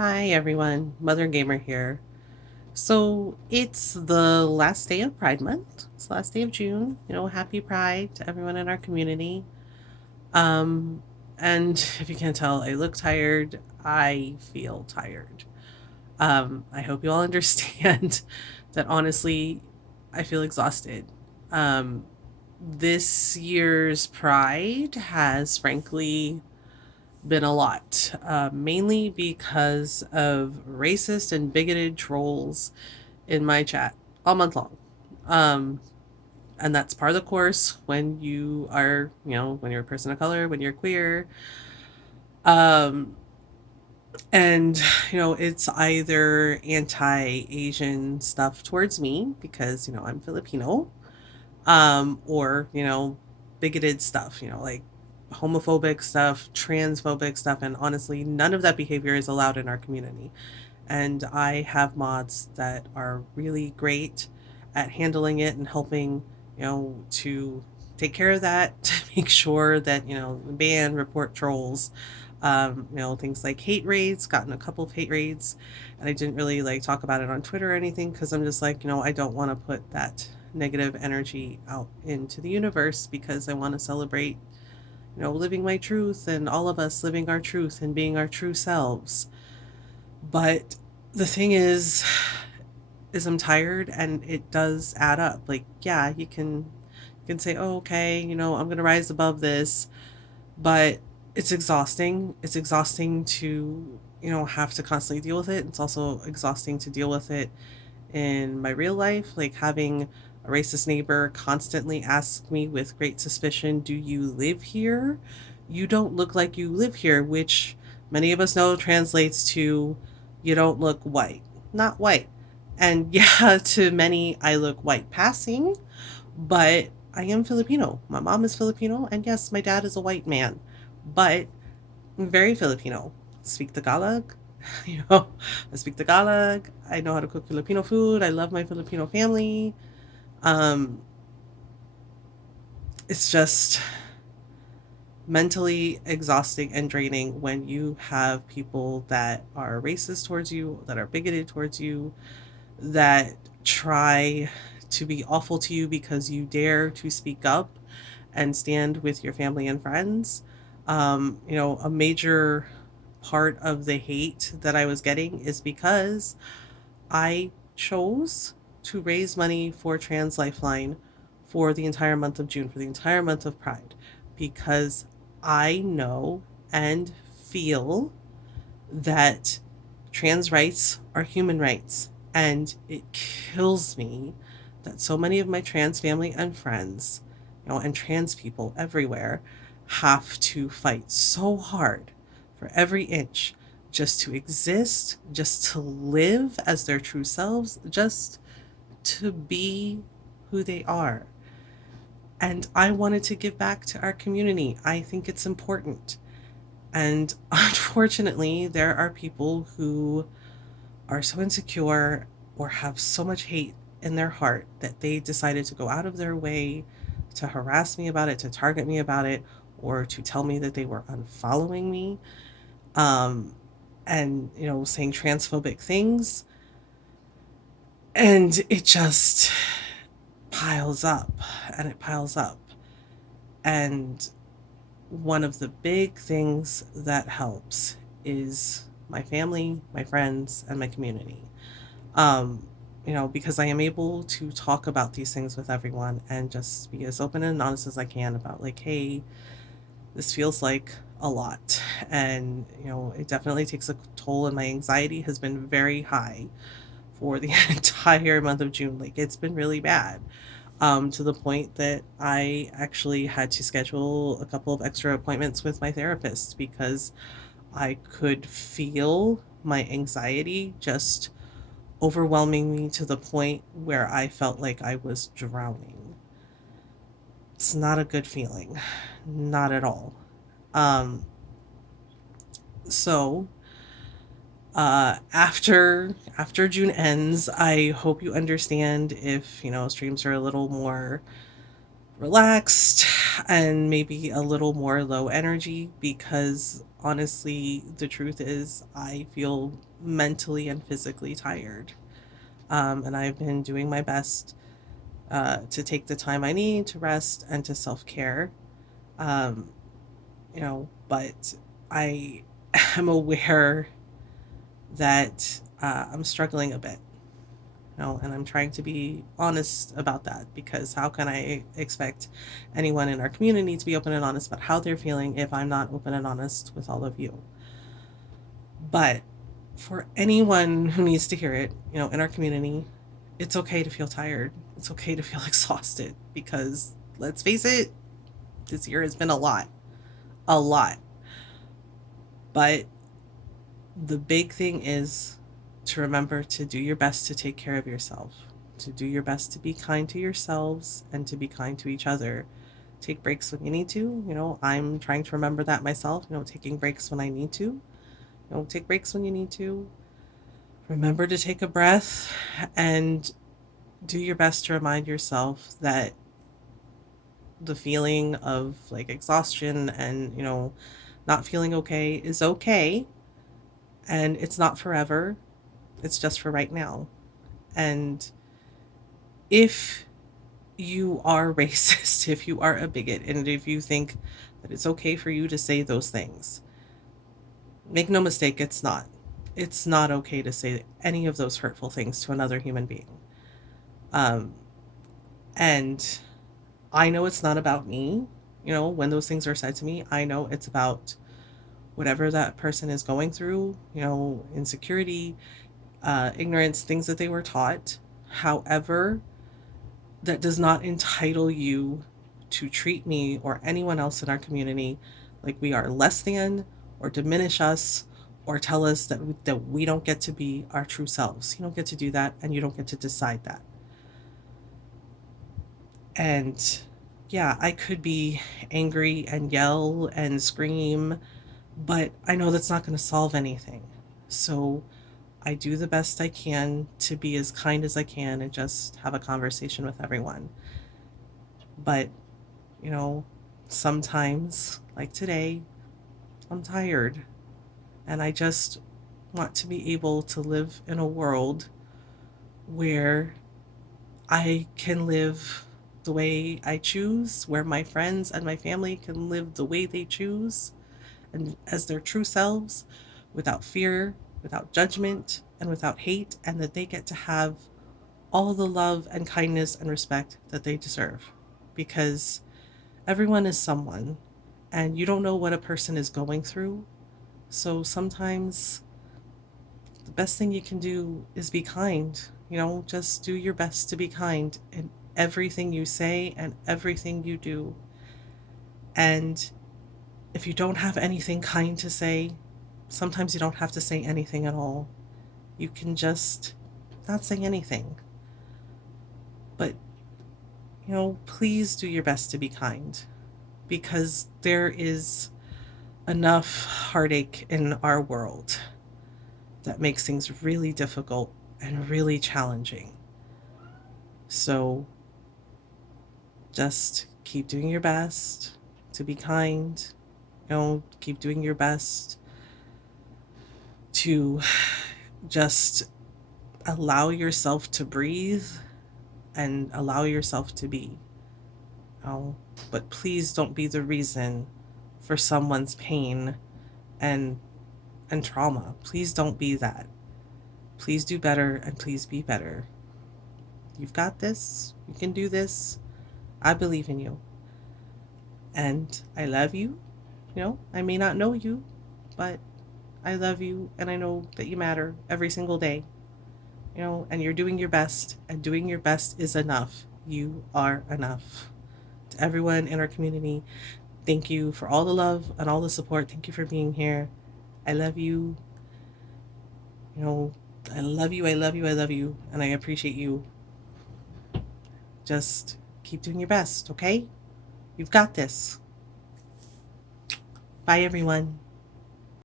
Hi everyone, Mother Gamer here. So it's the last day of Pride Month. It's the last day of June. Happy Pride to everyone in our community. Um, and if you can't tell, I look tired. I feel tired. I hope you all understand that honestly, I feel exhausted. Um, this year's Pride has frankly been a lot, mainly because of racist and bigoted trolls in my chat all month long. Um, and that's part of the course when you are, when you're a person of color, when you're queer. Um, and, it's either anti Asian stuff towards me because, I'm Filipino, or bigoted stuff, like homophobic stuff, transphobic stuff, and honestly none of that behavior is allowed in our community. And I have mods that are really great at handling it and helping, to take care of that, to make sure that ban, report trolls, things like hate raids. Gotten a couple of hate raids, and I didn't really like talk about it on Twitter or anything because I'm just like, I don't want to put that negative energy out into the universe because I want to celebrate, living my truth and all of us living our truth and being our true selves. But the thing is I'm tired and it does add up. Like, yeah, you can say, "Oh, okay, I'm going to rise above this." But it's exhausting. It's exhausting to, have to constantly deal with it. It's also exhausting to deal with it in my real life, like having a racist neighbor constantly ask me with great suspicion, "Do you live here? You don't look like you live here," which many of us know translates to, "You don't look white." Not white. And yeah, to many, I look white passing, but I am Filipino. My mom is Filipino, and yes, my dad is a white man, but I'm very Filipino. Speak Tagalog. You know, I speak Tagalog. I know how to cook Filipino food. I love my Filipino family. Um, it's just mentally exhausting and draining when you have people that are racist towards you, that are bigoted towards you, that try to be awful to you because you dare to speak up and stand with your family and friends. A major part of the hate that I was getting is because I chose to raise money for Trans Lifeline for the entire month of June, for the entire month of Pride, because I know and feel that trans rights are human rights. And it kills me that so many of my trans family and friends, and trans people everywhere have to fight so hard for every inch just to exist, just to live as their true selves, just to be who they are. And I wanted to give back to our community. I think it's important. And unfortunately, there are people who are so insecure or have so much hate in their heart that they decided to go out of their way to harass me about it, to target me about it, or to tell me that they were unfollowing me, um, and, saying transphobic things. And it just piles up and it piles up. And one of the big things that helps is my family, my friends, and my community. Um, because I am able to talk about these things with everyone and just be as open and honest as I can about, like, hey, this feels like a lot. And, it definitely takes a toll, and my anxiety has been very high for the entire month of June. Like, it's been really bad, to the point that I actually had to schedule a couple of extra appointments with my therapist because I could feel my anxiety just overwhelming me to the point where I felt like I was drowning. It's not a good feeling. Not at all. Um, so after June ends, I hope you understand if streams are a little more relaxed. and maybe a little more low energy because honestly, the truth is, I feel mentally and physically tired. And I've been doing my best to take the time I need to rest and to self care. Um, but I am aware that I'm struggling a bit, and I'm trying to be honest about that because how can I expect anyone in our community to be open and honest about how they're feeling if I'm not open and honest with all of you? But for anyone who needs to hear it, in our community, it's okay to feel tired. It's okay to feel exhausted because let's face it, this year has been a lot, a lot. But the big thing is to remember to do your best to take care of yourself, to do your best to be kind to yourselves and to be kind to each other. Take breaks when you need to. I'm trying to remember that myself, taking breaks when I need to. Take breaks when you need to. Remember to take a breath and do your best to remind yourself that the feeling of like exhaustion and, not feeling okay is okay. And it's not forever, it's just for right now. And if you are racist, if you are a bigot, and if you think that it's okay for you to say those things, make no mistake, it's not. It's not okay to say any of those hurtful things to another human being. Um, and I know it's not about me. When those things are said to me, I know it's about whatever that person is going through, insecurity, ignorance, things that they were taught. However, that does not entitle you to treat me or anyone else in our community like we are less than or diminish us or tell us that we don't get to be our true selves. You don't get to do that and you don't get to decide that. And yeah, I could be angry and yell and scream, but I know that's not going to solve anything. So I do the best I can to be as kind as I can and just have a conversation with everyone. But, you know, sometimes, like today, I'm tired and I just want to be able to live in a world where I can live the way I choose, where my friends and my family can live the way they choose and as their true selves without fear, without judgment, and without hate, and that they get to have all the love and kindness and respect that they deserve. Because everyone is someone, and you don't know what a person is going through. So sometimes the best thing you can do is be kind. Just do your best to be kind in everything you say and everything you do. And if you don't have anything kind to say, sometimes you don't have to say anything at all. You can just not say anything. But, please do your best to be kind because there is enough heartache in our world that makes things really difficult and really challenging. So just keep doing your best to be kind. Keep doing your best to just allow yourself to breathe and allow yourself to be. Oh, but please don't be the reason for someone's pain and and trauma. Please don't be that. Please do better and please be better. You've got this. You can do this. I believe in you. And I love you. I may not know you, but I love you and I know that you matter every single day. And you're doing your best, and doing your best is enough. You are enough. To everyone in our community, thank you for all the love and all the support. Thank you for being here. I love you. You know, I love you. I love you. I love you. And I appreciate you. Just keep doing your best, okay? You've got this. Bye, everyone.